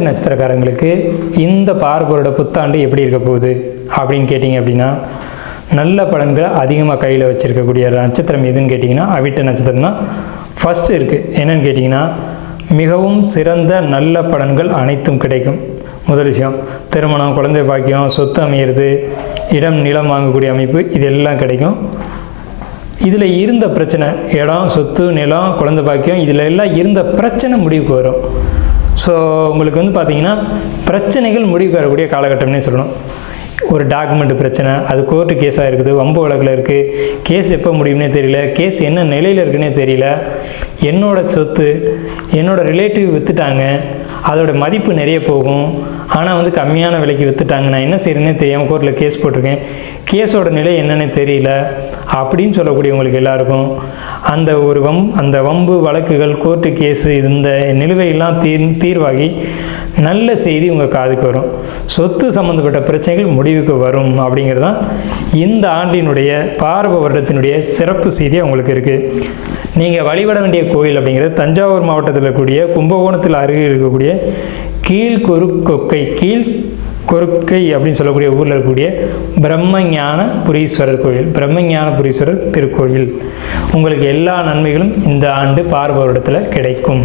அவிட்ட நட்சத்திரக்காரங்களுக்கு இந்த பார்ப்போரோட புத்தாண்டு எப்படி இருக்க போகுது அப்படின்னு கேட்டிங்க அப்படின்னா, நல்ல பலன்களை அதிகமாக கையில் வச்சுருக்கக்கூடிய நட்சத்திரம் எதுன்னு கேட்டிங்கன்னா அவிட்ட நட்சத்திரம் தான் ஃபஸ்ட்டு இருக்குது. என்னென்னு கேட்டிங்கன்னா, மிகவும் சிறந்த நல்ல பலன்கள் அனைத்தும் கிடைக்கும். முதல் விஷயம், திருமணம், குழந்தை பாக்கியம், சொத்து அமையிறது, இடம் நிலம் வாங்கக்கூடிய அமைப்பு, இதெல்லாம் கிடைக்கும். இதில் இருந்த பிரச்சனை, இடம், சொத்து, நிலம், குழந்தை பாக்கியம், இதில் எல்லாம் இருந்த பிரச்சனை முடிவுக்கு வரும். ஸோ உங்களுக்கு பார்த்திங்கன்னா பிரச்சனைகள் முடிவுக்கு வரக்கூடிய காலகட்டம்னே சொல்லணும். ஒரு டாக்குமெண்ட் பிரச்சனை, அது கோர்ட்டு கேஸாக இருக்குது, வம்பு வழக்கில் இருக்குது, கேஸ் எப்போ முடியும்னே தெரியல, கேஸ் என்ன நிலையில் இருக்குன்னே தெரியல, என்னோடய சொத்து என்னோடய ரிலேட்டிவ் விற்றுட்டாங்க, அதோட மதிப்பு நிறைய போகும், ஆனால் கம்மியான விலைக்கு விற்றுட்டாங்க, நான் என்ன செய்கிறேன்னே தெரியாமல் கோர்ட்டில் கேஸ் போட்டிருக்கேன், கேஸோட நிலை என்னென்னு தெரியல அப்படின்னு சொல்லக்கூடியவங்களுக்கு எல்லாருக்கும் அந்த வம்பு வழக்குகள், கோர்ட்டு கேஸு, இந்த நிலுவையெல்லாம் தீர்வாகி நல்ல செய்தி உங்கள் காதுக்கு வரும். சொத்து சம்மந்தப்பட்ட பிரச்சனைகள் முடிவுக்கு வரும். அப்படிங்கிறது தான் இந்த ஆண்டினுடைய பார்வ வருடத்தினுடைய சிறப்பு செய்தியாக உங்களுக்கு இருக்குது. நீங்கள் வழிபட வேண்டிய கோயில் அப்படிங்கிறது தஞ்சாவூர் மாவட்டத்தில் இருக்கக்கூடிய கும்பகோணத்தில் அருகில் இருக்கக்கூடிய கீழ்கொருக்கை அப்படின்னு சொல்லக்கூடிய ஊரில் இருக்கக்கூடிய பிரம்மஞான புரீஸ்வரர் கோயில், பிரம்மஞான புரீஸ்வரர் திருக்கோயில். உங்களுக்கு எல்லா நன்மைகளும் இந்த ஆண்டு பார்வ வருடத்தில் கிடைக்கும்.